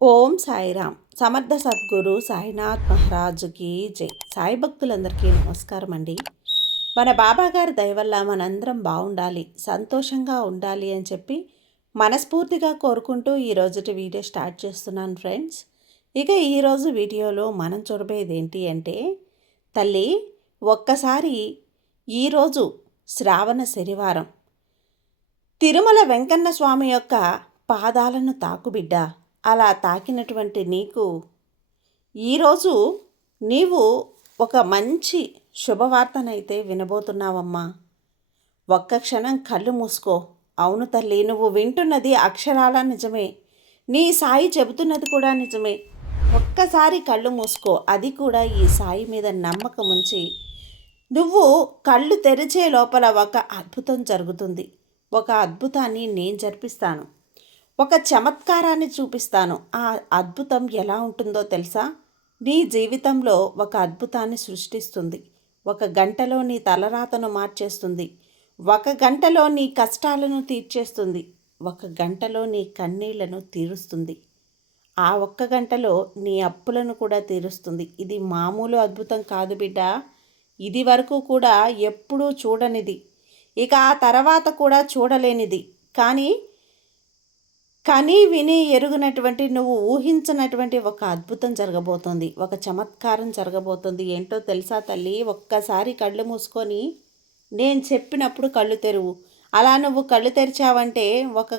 ఓం సాయిరామ్. సమర్థ సద్గురు సాయినాథ్ మహారాజుకి జై. సాయి భక్తులందరికీ నమస్కారం అండి. మన బాబాగారి దయ వల్ల మనందరం బాగుండాలి, సంతోషంగా ఉండాలి అని చెప్పి మనస్ఫూర్తిగా కోరుకుంటూ ఈరోజుటి వీడియో స్టార్ట్ చేస్తున్నాను ఫ్రెండ్స్. ఇక ఈరోజు వీడియోలో మనం చూడబోయేది ఏంటి అంటే, తల్లి ఒక్కసారి ఈరోజు శ్రావణ శనివారం తిరుమల వెంకన్న స్వామి యొక్క పాదాలను తాకుబిడ్డ. అలా తాకినటువంటి నీకు ఈరోజు నీవు ఒక మంచి శుభవార్తనైతే వినబోతున్నావమ్మా. ఒక్క క్షణం కళ్ళు మూసుకో. అవును తల్లి, నువ్వు వింటున్నది అక్షరాల నిజమే. నీ సాయి చెబుతున్నది కూడా నిజమే. ఒక్కసారి కళ్ళు మూసుకో, అది కూడా ఈ సాయి మీద నమ్మకం ఉంచి నువ్వు కళ్ళు తెరిచే లోపల ఒక అద్భుతం జరుగుతుంది. ఒక అద్భుతాన్ని నేను జరిపిస్తాను, ఒక చమత్కారాన్ని చూపిస్తాను. ఆ అద్భుతం ఎలా ఉంటుందో తెలుసా? నీ జీవితంలో ఒక అద్భుతాన్ని సృష్టిస్తుంది. ఒక గంటలో నీ తలరాతను మార్చేస్తుంది. ఒక గంటలో నీ కష్టాలను తీర్చేస్తుంది. ఒక గంటలో నీ కన్నీళ్లను తీరుస్తుంది. ఆ ఒక్క గంటలో నీ అప్పులను కూడా తీరుస్తుంది. ఇది మామూలు అద్భుతం కాదు బిడ్డ. ఇది వరకు కూడా ఎప్పుడూ చూడనిది, ఇక ఆ తర్వాత కూడా చూడలేనిది. కానీ కనీ విని ఎరుగునటువంటి, నువ్వు ఊహించినటువంటి ఒక అద్భుతం జరగబోతోంది. ఒక చమత్కారం జరగబోతుంది. ఏంటో తెలుసా తల్లి? ఒక్కసారి కళ్ళు మూసుకొని నేను చెప్పినప్పుడు కళ్ళు తెరువు. అలా నువ్వు కళ్ళు తెరిచావంటే ఒక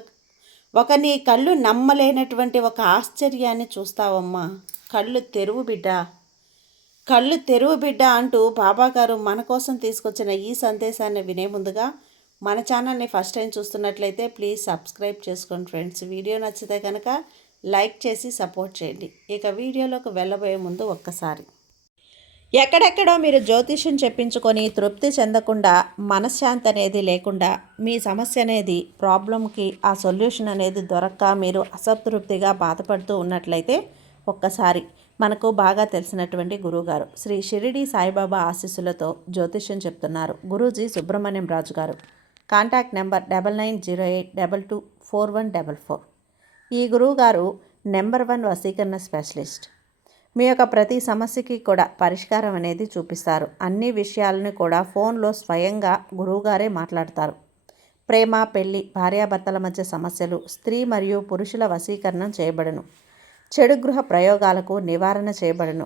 ఒక నీ కళ్ళు నమ్మలేనటువంటి ఒక ఆశ్చర్యాన్ని చూస్తావమ్మా. కళ్ళు తెరువు బిడ్డ, కళ్ళు తెరువు బిడ్డ అంటూ బాబాగారు మన కోసం తీసుకొచ్చిన ఈ సందేశాన్ని వినే ముందుగా మన ఛానల్ని ఫస్ట్ టైం చూస్తున్నట్లయితే ప్లీజ్ సబ్స్క్రైబ్ చేసుకోండి ఫ్రెండ్స్. వీడియో నచ్చితే కనుక లైక్ చేసి సపోర్ట్ చేయండి. ఇక వీడియోలోకి వెళ్ళబోయే ముందు ఒక్కసారి, ఎక్కడెక్కడో మీరు జ్యోతిష్యం చెప్పించుకొని తృప్తి చెందకుండా, మనశ్శాంతి అనేది లేకుండా, మీ సమస్య అనేది ప్రాబ్లంకి ఆ సొల్యూషన్ అనేది దొరక్క మీరు అసంతృప్తిగా బాధపడుతూ ఉన్నట్లయితే ఒక్కసారి మనకు బాగా తెలిసినటువంటి గురువుగారు శ్రీ షిరిడి సాయిబాబా ఆశీస్సులతో జ్యోతిష్యం చెప్తున్నారు గురూజీ సుబ్రహ్మణ్యం రాజు గారు. Contact number 9908224144. ఈ గురువుగారు నెంబర్ 1 వశీకరణ స్పెషలిస్ట్. మీ యొక్క ప్రతి సమస్యకి కూడా పరిష్కారం అనేది చూపిస్తారు. అన్ని విషయాలను కూడా ఫోన్లో స్వయంగా గురువుగారే మాట్లాడతారు. ప్రేమ, పెళ్లి, భార్యాభర్తల మధ్య సమస్యలు, స్త్రీ మరియు పురుషుల వశీకరణం చేయబడును. చెడు గృహ ప్రయోగాలకు నివారణ చేయబడును.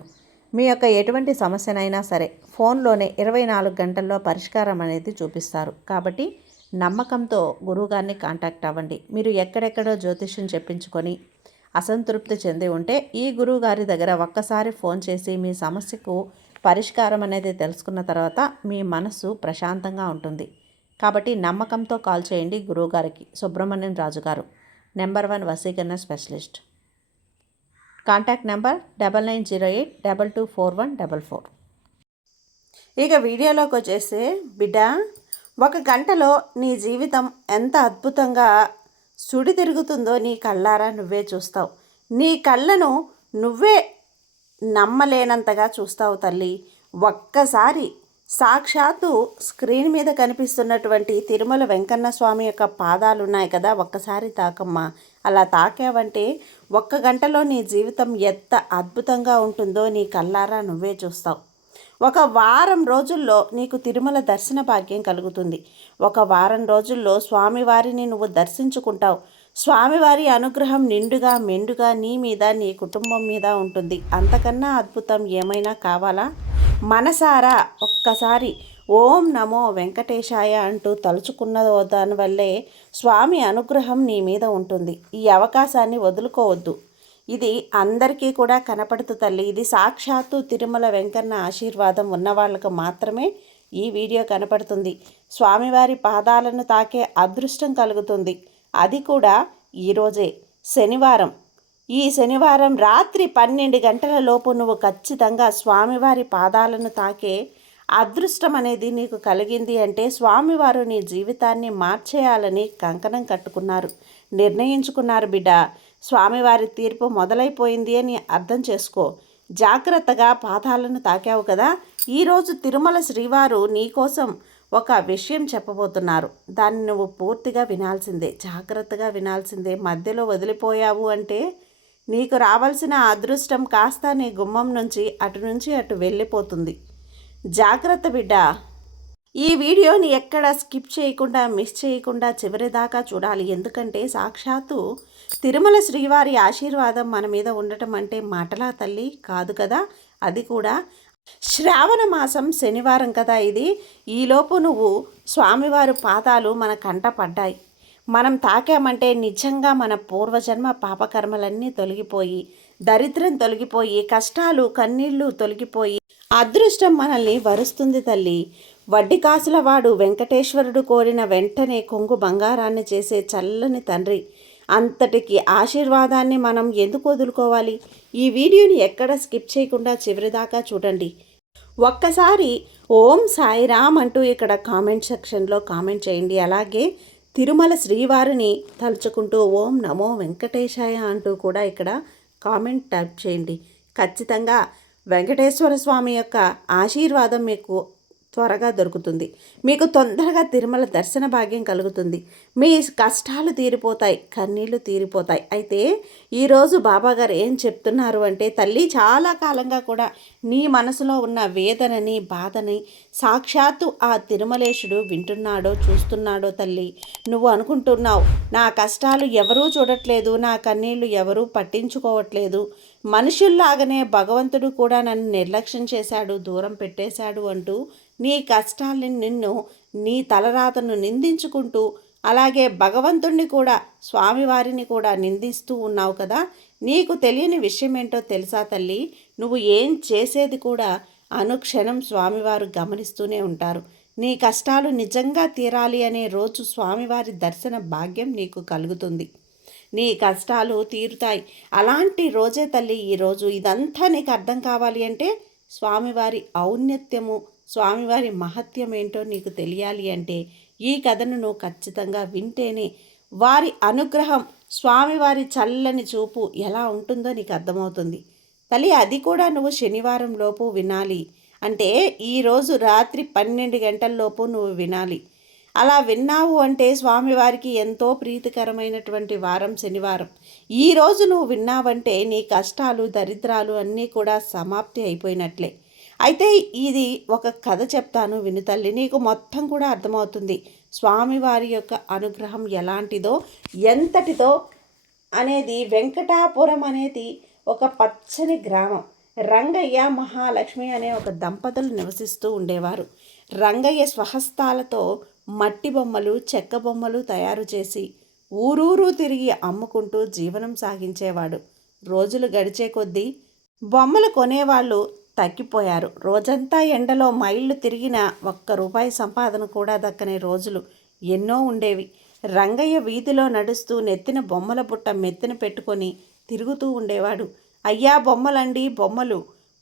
మీ యొక్క ఎటువంటి సమస్యనైనా సరే ఫోన్లోనే 24 గంటల్లో పరిష్కారం అనేది చూపిస్తారు. కాబట్టి నమ్మకంతో గురువుగారిని కాంటాక్ట్ అవ్వండి. మీరు ఎక్కడెక్కడో జ్యోతిష్యం చెప్పించుకొని అసంతృప్తి చెంది ఉంటే ఈ గురువుగారి దగ్గర ఒక్కసారి ఫోన్ చేసి మీ సమస్యకు పరిష్కారం అనేది తెలుసుకున్న తర్వాత మీ మనసు ప్రశాంతంగా ఉంటుంది. కాబట్టి నమ్మకంతో కాల్ చేయండి గురువుగారికి. సుబ్రహ్మణ్యం రాజు గారు, నెంబర్ 1 వశీకరణ స్పెషలిస్ట్. Contact number 9908224144. ఇక వీడియోలోకి వచ్చేసి బిడ్డ, ఒక గంటలో నీ జీవితం ఎంత అద్భుతంగా సుడి తిరుగుతుందో నీ కళ్ళారా నువ్వే చూస్తావు. నీ కళ్ళను నువ్వే నమ్మలేనంతగా చూస్తావు తల్లి. ఒక్కసారి సాక్షాత్తు స్క్రీన్ మీద కనిపిస్తున్నటువంటి తిరుమల వెంకన్న స్వామి యొక్క పాదాలు ఉన్నాయి కదా, ఒక్కసారి తాకమ్మా. అలా తాకావంటే ఒక్క గంటలో నీ జీవితం ఎంత అద్భుతంగా ఉంటుందో నీ కళ్ళారా నువ్వే చూస్తావు. ఒక వారం రోజుల్లో నీకు తిరుమల దర్శన భాగ్యం కలుగుతుంది. ఒక వారం రోజుల్లో స్వామివారిని నువ్వు దర్శించుకుంటావు. స్వామివారి అనుగ్రహం నిండుగా మెండుగా నీ మీద, నీ కుటుంబం మీద ఉంటుంది. అంతకన్నా అద్భుతం ఏమైనా కావాలా? మనసారా ఒక్కసారి ఓం నమో వెంకటేశాయ అంటూ తలుచుకున్న దానివల్లే స్వామి అనుగ్రహం నీ మీద ఉంటుంది. ఈ అవకాశాన్ని వదులుకోవద్దు. ఇది అందరికీ కూడా కనపడుతు తల్లి. ఇది సాక్షాత్తు తిరుమల వెంకన్న ఆశీర్వాదం ఉన్నవాళ్ళకు మాత్రమే ఈ వీడియో కనపడుతుంది. స్వామివారి పాదాలను తాకే అదృష్టం కలుగుతుంది. అది కూడా ఈరోజే శనివారం. ఈ శనివారం రాత్రి 12 గంటల లోపు నువ్వు ఖచ్చితంగా స్వామివారి పాదాలను తాకే అదృష్టం అనేది నీకు కలిగింది అంటే స్వామివారు నీ జీవితాన్ని మార్చేయాలని కంకణం కట్టుకున్నారు, నిర్ణయించుకున్నారు బిడ్డ. స్వామివారి తీర్పు మొదలైపోయింది అని అర్థం చేసుకో. జాగ్రత్తగా పాదాలను తాకావు కదా. ఈరోజు తిరుమల శ్రీవారు నీకోసం ఒక విషయం చెప్పబోతున్నారు. దాన్ని నువ్వు పూర్తిగా వినాల్సిందే, జాగ్రత్తగా వినాల్సిందే. మధ్యలో వదిలిపోయావు అంటే నీకు రావాల్సిన అదృష్టం కాస్త నీ గుమ్మం నుంచి అటు వెళ్ళిపోతుంది. జాగ్రత్త బిడ్డ. ఈ వీడియోని ఎక్కడ స్కిప్ చేయకుండా, మిస్ చేయకుండా చివరిదాకా చూడాలి. ఎందుకంటే సాక్షాత్తు తిరుమల శ్రీవారి ఆశీర్వాదం మన మీద ఉండటం అంటే మాటలా తల్లి కాదు కదా. అది కూడా శ్రావణ మాసం శనివారం కదా ఇది. ఈలోపు నువ్వు స్వామివారి పాదాలు మన కంట పడ్డాయి. మనం తాకామంటే నిజంగా మన పూర్వజన్మ పాపకర్మలన్నీ తొలగిపోయి, దరిద్రం తొలగిపోయి, కష్టాలు కన్నీళ్లు తొలగిపోయి అదృష్టం మనల్ని వరుస్తుంది తల్లి. వడ్డీ కాసుల వాడు వెంకటేశ్వరుడు కోరిన వెంటనే కొంగు బంగారాన్ని చేసే చల్లని తండ్రి. అంతటికి ఆశీర్వాదాన్ని మనం ఎందుకు వదులుకోవాలి? ఈ వీడియోని ఎక్కడ స్కిప్ చేయకుండా చివరిదాకా చూడండి. ఒక్కసారి ఓం సాయిరామ్ అంటూ ఇక్కడ కామెంట్ సెక్షన్లో కామెంట్ చేయండి. అలాగే తిరుమల శ్రీవారిని తలుచుకుంటూ ఓం నమో వెంకటేశాయ అంటూ కూడా ఇక్కడ కామెంట్ టైప్ చేయండి. ఖచ్చితంగా వెంకటేశ్వర స్వామి యొక్క ఆశీర్వాదం మీకు త్వరగా దొరుకుతుంది. మీకు తొందరగా తిరుమల దర్శన భాగ్యం కలుగుతుంది. మీ కష్టాలు తీరిపోతాయి, కన్నీళ్లు తీరిపోతాయి. అయితే ఈరోజు బాబాగారు ఏం చెప్తున్నారు అంటే, తల్లి చాలా కాలంగా కూడా నీ మనసులో ఉన్న వేదనని, బాధని సాక్షాత్తు ఆ తిరుమలేశుడు వింటున్నాడో చూస్తున్నాడో తల్లి. నువ్వు అనుకుంటున్నావు నా కష్టాలు ఎవరూ చూడట్లేదు, నా కన్నీళ్లు ఎవరూ పట్టించుకోవట్లేదు, మనుషుల్లాగానే భగవంతుడు కూడా నన్ను నిర్లక్ష్యం చేశాడు, దూరం పెట్టేశాడు అంటూ నీ కష్టాల్ని నీ తలరాతను నిందించుకుంటూ, అలాగే భగవంతుణ్ణి కూడా, స్వామివారిని కూడా నిందిస్తూ ఉన్నావు కదా. నీకు తెలియని విషయం ఏంటో తెలుసా తల్లి? నువ్వు ఏం చేసేది కూడా అనుక్షణం స్వామివారు గమనిస్తూనే ఉంటారు. నీ కష్టాలు నిజంగా తీరాలి అనే రోజు స్వామివారి దర్శన భాగ్యం నీకు కలుగుతుంది. నీ కష్టాలు తీరుతాయి. అలాంటి రోజే తల్లి ఈరోజు. ఇదంతా నీకు అర్థం కావాలి అంటే స్వామివారి ఔన్నత్యము, స్వామివారి మహత్యం ఏంటో నీకు తెలియాలి అంటే ఈ కథను నువ్వు ఖచ్చితంగా వింటేనే వారి అనుగ్రహం, స్వామివారి చల్లని చూపు ఎలా ఉంటుందో నీకు అర్థమవుతుంది తల్లి. అది కూడా నువ్వు శనివారం లోపు వినాలి. అంటే ఈరోజు రాత్రి 12 గంటల్లోపు నువ్వు వినాలి. అలా విన్నావు అంటే స్వామివారికి ఎంతో ప్రీతికరమైనటువంటి వారం శనివారం. ఈరోజు నువ్వు విన్నావంటే నీ కష్టాలు, దరిద్రాలు అన్నీ కూడా సమాప్తి అయిపోయినట్లే. అయితే ఇది ఒక కథ చెప్తాను విను తల్లి. నీకు మొత్తం కూడా అర్థమవుతుంది స్వామివారి యొక్క అనుగ్రహం ఎలాంటిదో, ఎంతటిదో అనేది. వెంకటాపురం అనేది ఒక పచ్చని గ్రామం. రంగయ్య, మహాలక్ష్మి అనే ఒక దంపతులు నివసిస్తూ ఉండేవారు. రంగయ్య స్వహస్తాలతో మట్టి బొమ్మలు, చెక్క బొమ్మలు తయారు చేసి ఊరూరు తిరిగి అమ్ముకుంటూ జీవనం సాగించేవాడు. రోజులు గడిచే కొద్దీ బొమ్మలు కొనేవాళ్ళు తగ్గిపోయారు. రోజంతా ఎండలో మైళ్ళు తిరిగిన ₹1 సంపాదన కూడా దక్కనే రోజులు ఎన్నో ఉండేవి. రంగయ్య వీధిలో నడుస్తూ నెత్తిన బొమ్మల బుట్ట మెత్తిన పెట్టుకొని తిరుగుతూ ఉండేవాడు. అయ్యా బొమ్మలండి, బొమ్మలు,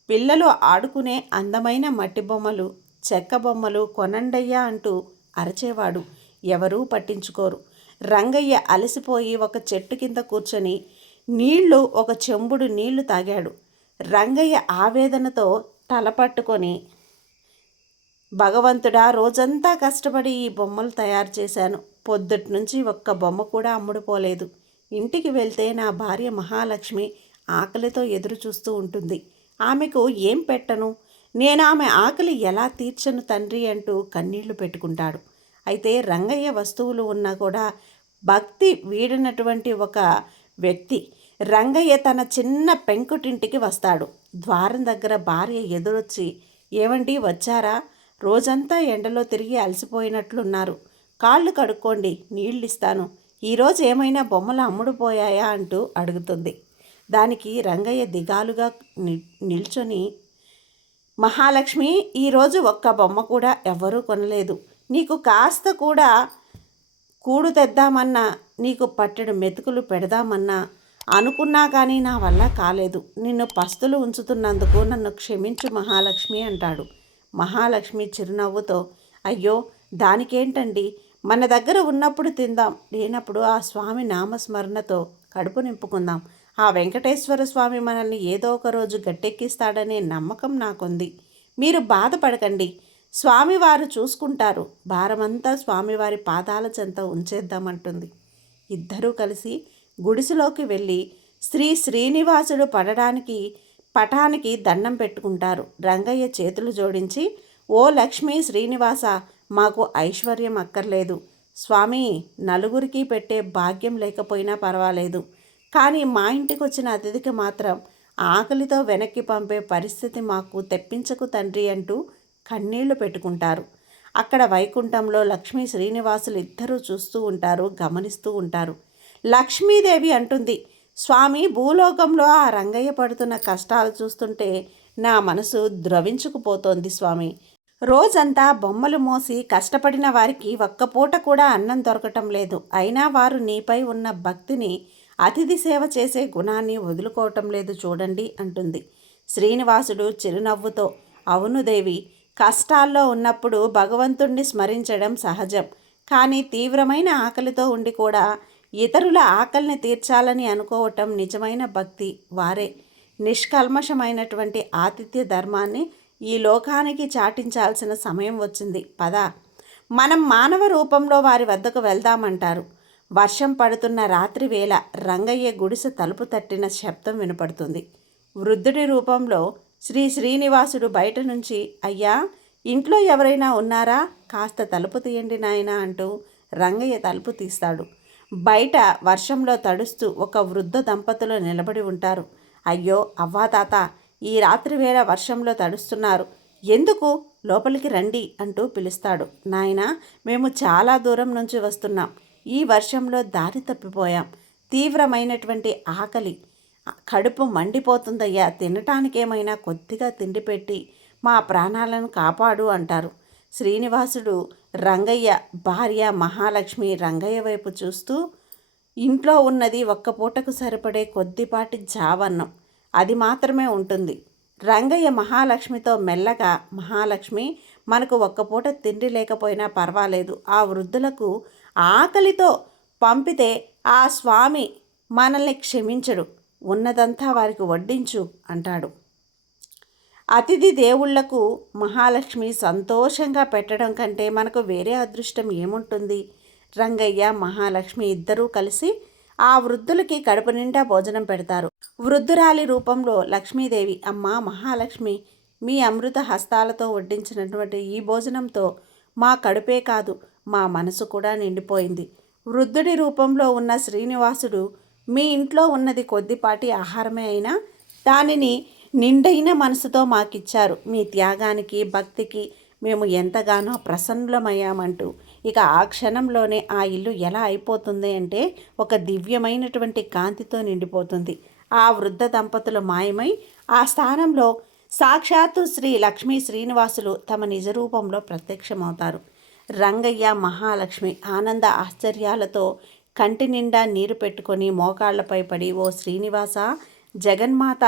పిల్లలు ఆడుకునే అందమైన మట్టి బొమ్మలు, చెక్క బొమ్మలు కొనండయ్యా అంటూ అరచేవాడు. ఎవరూ పట్టించుకోరు. రంగయ్య అలసిపోయి ఒక చెట్టు కింద కూర్చొని ఒక చెంబుడు నీళ్లు తాగాడు. రంగయ్య ఆవేదనతో తలపట్టుకొని, భగవంతుడా, రోజంతా కష్టపడి ఈ బొమ్మలు తయారు చేశాను. పొద్దుటి నుంచి ఒక్క బొమ్మ కూడా అమ్ముడుపోలేదు. ఇంటికి వెళ్తే నా భార్య మహాలక్ష్మి ఆకలితో ఎదురు చూస్తూ ఉంటుంది. ఆమెకు ఏం పెట్టను? నేను ఆమె ఆకలి ఎలా తీర్చను తండ్రి అంటూ కన్నీళ్లు పెట్టుకుంటాడు. అయితే రంగయ్య వస్తువులు ఉన్నా కూడా భక్తి వీడినటువంటి ఒక వ్యక్తి. రంగయ్య తన చిన్న పెంకుటింటికి వస్తాడు. ద్వారం దగ్గర భార్య ఎదురొచ్చి, ఏమండి వచ్చారా? రోజంతా ఎండలో తిరిగి అలసిపోయినట్లున్నారు. కాళ్ళు కడుక్కోండి, నీళ్ళిస్తాను. ఈరోజు ఏమైనా బొమ్మలు అమ్ముడుపోయాయా అంటూ అడుగుతుంది. దానికి రంగయ్య దిగాలుగా నిల్చొని, మహాలక్ష్మి, ఈరోజు ఒక్క బొమ్మ కూడా ఎవ్వరూ కొనలేదు. నీకు కాస్త కూడా కూడు తెద్దామన్నా, నీకు పట్టెడు మెతుకులు పెడదామన్నా అనుకున్నా కానీ నా వల్ల కాలేదు. నిన్ను పస్తులు ఉంచుతున్నందుకు నన్ను క్షమించు మహాలక్ష్మి అంటాడు. మహాలక్ష్మి చిరునవ్వుతో, అయ్యో దానికేంటండి, మన దగ్గర ఉన్నప్పుడు తిందాం, లేనప్పుడు ఆ స్వామి నామస్మరణతో కడుపు నింపుకుందాం. ఆ వెంకటేశ్వర స్వామి మనల్ని ఏదో ఒక రోజు గట్టెక్కిస్తాడనే నమ్మకం నాకుంది. మీరు బాధపడకండి, స్వామివారు చూసుకుంటారు. భారమంతా స్వామివారి పాదాల చెంత ఉంచేద్దామంటుంది. ఇద్దరూ కలిసి గుడిసెలోకి వెళ్ళి శ్రీనివాసుడు పటానికి దండం పెట్టుకుంటారు. రంగయ్య చేతులు జోడించి, ఓ లక్ష్మీ శ్రీనివాస, మాకు ఐశ్వర్యం అక్కర్లేదు స్వామి, నలుగురికి పెట్టే భాగ్యం లేకపోయినా పర్వాలేదు, కానీ మా ఇంటికి వచ్చిన అతిథికి మాత్రం ఆకలితో వెనక్కి పంపే పరిస్థితి మాకు తెప్పించకు తండ్రి అంటూ కన్నీళ్లు పెట్టుకుంటారు. అక్కడ వైకుంఠంలో లక్ష్మీ శ్రీనివాసులు ఇద్దరూ చూస్తూ ఉంటారు, గమనిస్తూ ఉంటారు. లక్ష్మీదేవి అంటుంది, స్వామి, భూలోకంలో ఆ రంగయ్య పడుతున్న కష్టాలు చూస్తుంటే నా మనసు ద్రవించుకుపోతోంది స్వామి. రోజంతా బొమ్మలు మోసి కష్టపడిన వారికి ఒక్క పూట కూడా అన్నం దొరకటం లేదు. అయినా వారు నీపై ఉన్న భక్తిని, అతిథి సేవ చేసే గుణాన్ని వదులుకోవటం లేదు చూడండి అంటుంది. శ్రీనివాసుడు చిరునవ్వుతో, అవును దేవి, కష్టాల్లో ఉన్నప్పుడు భగవంతుణ్ణి స్మరించడం సహజం. కానీ తీవ్రమైన ఆకలితో ఉండి కూడా ఇతరుల ఆకలిని తీర్చాలని అనుకోవటం నిజమైన భక్తి. వారే నిష్కల్మషమైనటువంటి ఆతిథ్య ధర్మాన్ని ఈ లోకానికి చాటించాల్సిన సమయం వచ్చింది. పద, మనం మానవ రూపంలో వారి వద్దకు వెళ్దామంటారు. వర్షం పడుతున్న రాత్రి వేళ రంగయ్య గుడిసె తలుపు తట్టిన శబ్దం వినపడుతుంది. వృద్ధుడి రూపంలో శ్రీనివాసుడు బయట నుంచి, అయ్యా, ఇంట్లో ఎవరైనా ఉన్నారా? కాస్త తలుపు తీయండి నాయనా అంటూ రంగయ్య తలుపు తీస్తాడు. బయట వర్షంలో తడుస్తూ ఒక వృద్ధ దంపతులు నిలబడి ఉంటారు. అయ్యో అవ్వా తాత, ఈ రాత్రి వేళ వర్షంలో తడుస్తున్నారు, ఎందుకు? లోపలికి రండి అంటూ పిలుస్తాడు. నాయనా, మేము చాలా దూరం నుంచి వస్తున్నాం. ఈ వర్షంలో దారి తప్పిపోయాం. తీవ్రమైనటువంటి ఆకలి, కడుపు మండిపోతుందయ్యా, తినటానికేమైనా కొద్దిగా తిండి పెట్టి మా ప్రాణాలను కాపాడు అంటారు. శ్రీనివాసుడు రంగయ్య భార్య మహాలక్ష్మి రంగయ్య వైపు చూస్తూ, ఇంట్లో ఉన్నది ఒక్క పూటకు సరిపడే కొద్దిపాటి జావన్నం, అది మాత్రమే ఉంటుంది. రంగయ్య మహాలక్ష్మితో మెల్లగా, మహాలక్ష్మి, మనకు ఒక్క పూట తిండి లేకపోయినా పర్వాలేదు, ఆ వృద్ధులకు ఆకలితో పంపితే ఆ స్వామి మనల్ని క్షమించడు, ఉన్నదంతా వారికి వడ్డించు అంటాడు. అతిథి దేవుళ్లకు మహాలక్ష్మి సంతోషంగా పెట్టడం కంటే మనకు వేరే అదృష్టం ఏముంటుంది? రంగయ్య మహాలక్ష్మి ఇద్దరూ కలిసి ఆ వృద్ధులకి కడుపు నిండా భోజనం పెడతారు. వృద్ధురాలి రూపంలో లక్ష్మీదేవి, అమ్మ మహాలక్ష్మి, మీ అమృత హస్తాలతో వడ్డించినటువంటి ఈ భోజనంతో మా కడుపే కాదు, మా మనసు కూడా నిండిపోయింది. వృద్ధుడి రూపంలో ఉన్న శ్రీనివాసుడు, మీ ఇంట్లో ఉన్నది కొద్దిపాటి ఆహారమే అయినా దానిని నిండైన మనసుతో మాకిచ్చారు. మీ త్యాగానికి, భక్తికి మేము ఎంతగానో ప్రసన్నులమయ్యామంటూ ఇక ఆ క్షణంలోనే ఆ ఇల్లు ఎలా అయిపోతుంది అంటే ఒక దివ్యమైనటువంటి కాంతితో నిండిపోతుంది. ఆ వృద్ధ దంపతులు మాయమై ఆ స్థానంలో సాక్షాత్తు శ్రీ లక్ష్మీ శ్రీనివాసులు తమ నిజరూపంలో ప్రత్యక్షమవుతారు. రంగయ్య మహాలక్ష్మి ఆనంద ఆశ్చర్యాలతో కంటి నిండా నీరు పెట్టుకొని మోకాళ్లపై పడి, ఓ శ్రీనివాస, జగన్మాత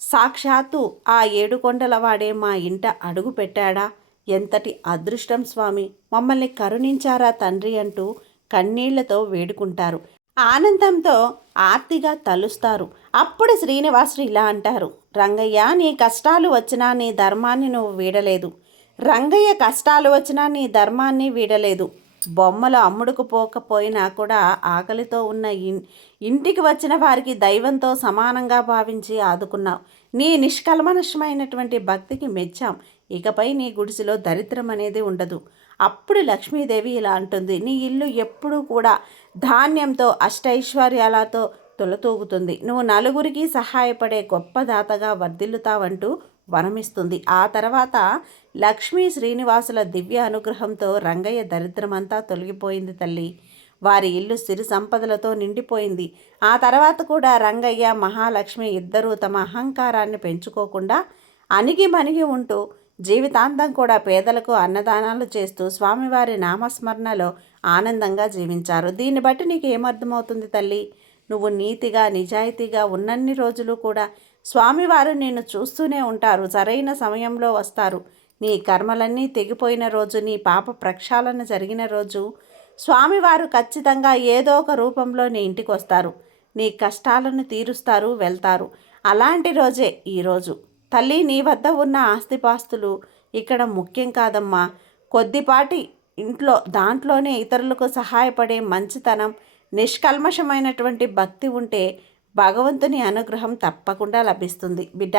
సాక్షాత్తు ఆ ఏడుకొండలవాడే మా ఇంట అడుగు పెట్టాడా? ఎంతటి అదృష్టం స్వామి, మమ్మల్ని కరుణించారా తండ్రి అంటూ కన్నీళ్లతో వేడుకుంటారు. ఆనందంతో ఆర్తిగా తలుస్తారు. అప్పుడు శ్రీనివాసుడు ఇలా అంటారు, రంగయ్య, నీ కష్టాలు వచ్చినా నీ ధర్మాన్ని నువ్వు వీడలేదు. రంగయ్య, కష్టాలు వచ్చినా నీ ధర్మాన్ని వీడలేదు. బొమ్మలు అమ్ముడుకుపోకపోయినా కూడా ఆకలితో ఉన్న ఇంటికి వచ్చిన వారికి దైవంతో సమానంగా భావించి ఆదుకున్నావు. నీ నిష్కల్మషమైనటువంటి భక్తికి మెచ్చాం. ఇకపై నీ గుడిసెలో దరిద్రం అనేది ఉండదు. అప్పుడు లక్ష్మీదేవి ఇలా అంటుంది, నీ ఇల్లు ఎప్పుడూ కూడా ధాన్యంతో, అష్టైశ్వర్యాలతో తొలతూగుతుంది. నువ్వు నలుగురికి సహాయపడే గొప్ప దాతగా వర్ధిల్లుతావంటూ వరమిస్తుంది. ఆ తర్వాత లక్ష్మీ శ్రీనివాసుల దివ్య అనుగ్రహంతో రంగయ్య దరిద్రమంతా తొలగిపోయింది తల్లి. వారి ఇల్లు సిరి సంపదలతో నిండిపోయింది. ఆ తర్వాత కూడా రంగయ్య మహాలక్ష్మి ఇద్దరూ తమ అహంకారాన్ని పెంచుకోకుండా అణిగి మణిగి ఉంటూ జీవితాంతం కూడా పేదలకు అన్నదానాలు చేస్తూ స్వామివారి నామస్మరణలో ఆనందంగా జీవించారు. దీన్ని బట్టి నీకు ఏమర్థమవుతుంది తల్లి? నువ్వు నీతిగా, నిజాయితీగా ఉన్నన్ని రోజులు కూడా స్వామివారు నిన్ను చూస్తూనే ఉంటారు. సరైన సమయంలో వస్తారు. నీ కర్మలన్నీ తెగిపోయిన రోజు, నీ పాప ప్రక్షాళన జరిగిన రోజు స్వామివారు ఖచ్చితంగా ఏదో ఒక రూపంలో నీ ఇంటికి వస్తారు. నీ కష్టాలను తీరుస్తారు, వెళ్తారు. అలాంటి రోజే ఈరోజు. తల్లి, నీ వద్ద ఉన్న ఆస్తిపాస్తులు ఇక్కడ ముఖ్యం కాదమ్మా. కొద్దిపాటి ఇంట్లో, దాంట్లోనే ఇతరులకు సహాయపడే మంచితనం, నిష్కల్మషమైనటువంటి భక్తి ఉంటే భగవంతుని అనుగ్రహం తప్పకుండా లభిస్తుంది బిడ్డ.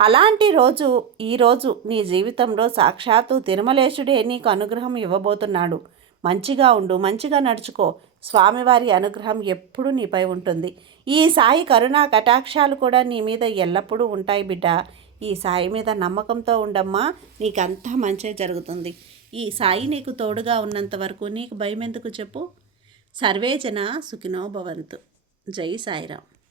అలాంటి రోజు ఈరోజు నీ జీవితంలో సాక్షాత్తు తిరుమలేశుడే నీకు అనుగ్రహం ఇవ్వబోతున్నాడు. మంచిగా ఉండు, మంచిగా నడుచుకో. స్వామివారి అనుగ్రహం ఎప్పుడూ నీపై ఉంటుంది. ఈ సాయి కరుణా కటాక్షాలు కూడా నీ మీద ఎల్లప్పుడూ ఉంటాయి బిడ్డ. ఈ సాయి మీద నమ్మకంతో ఉండమ్మా, నీకంతా మంచి జరుగుతుంది. ఈ సాయి నీకు తోడుగా ఉన్నంత వరకు నీకు భయం ఎందుకు చెప్పు. సర్వే జన సుఖినో భవంతు. జై సాయిరామ్.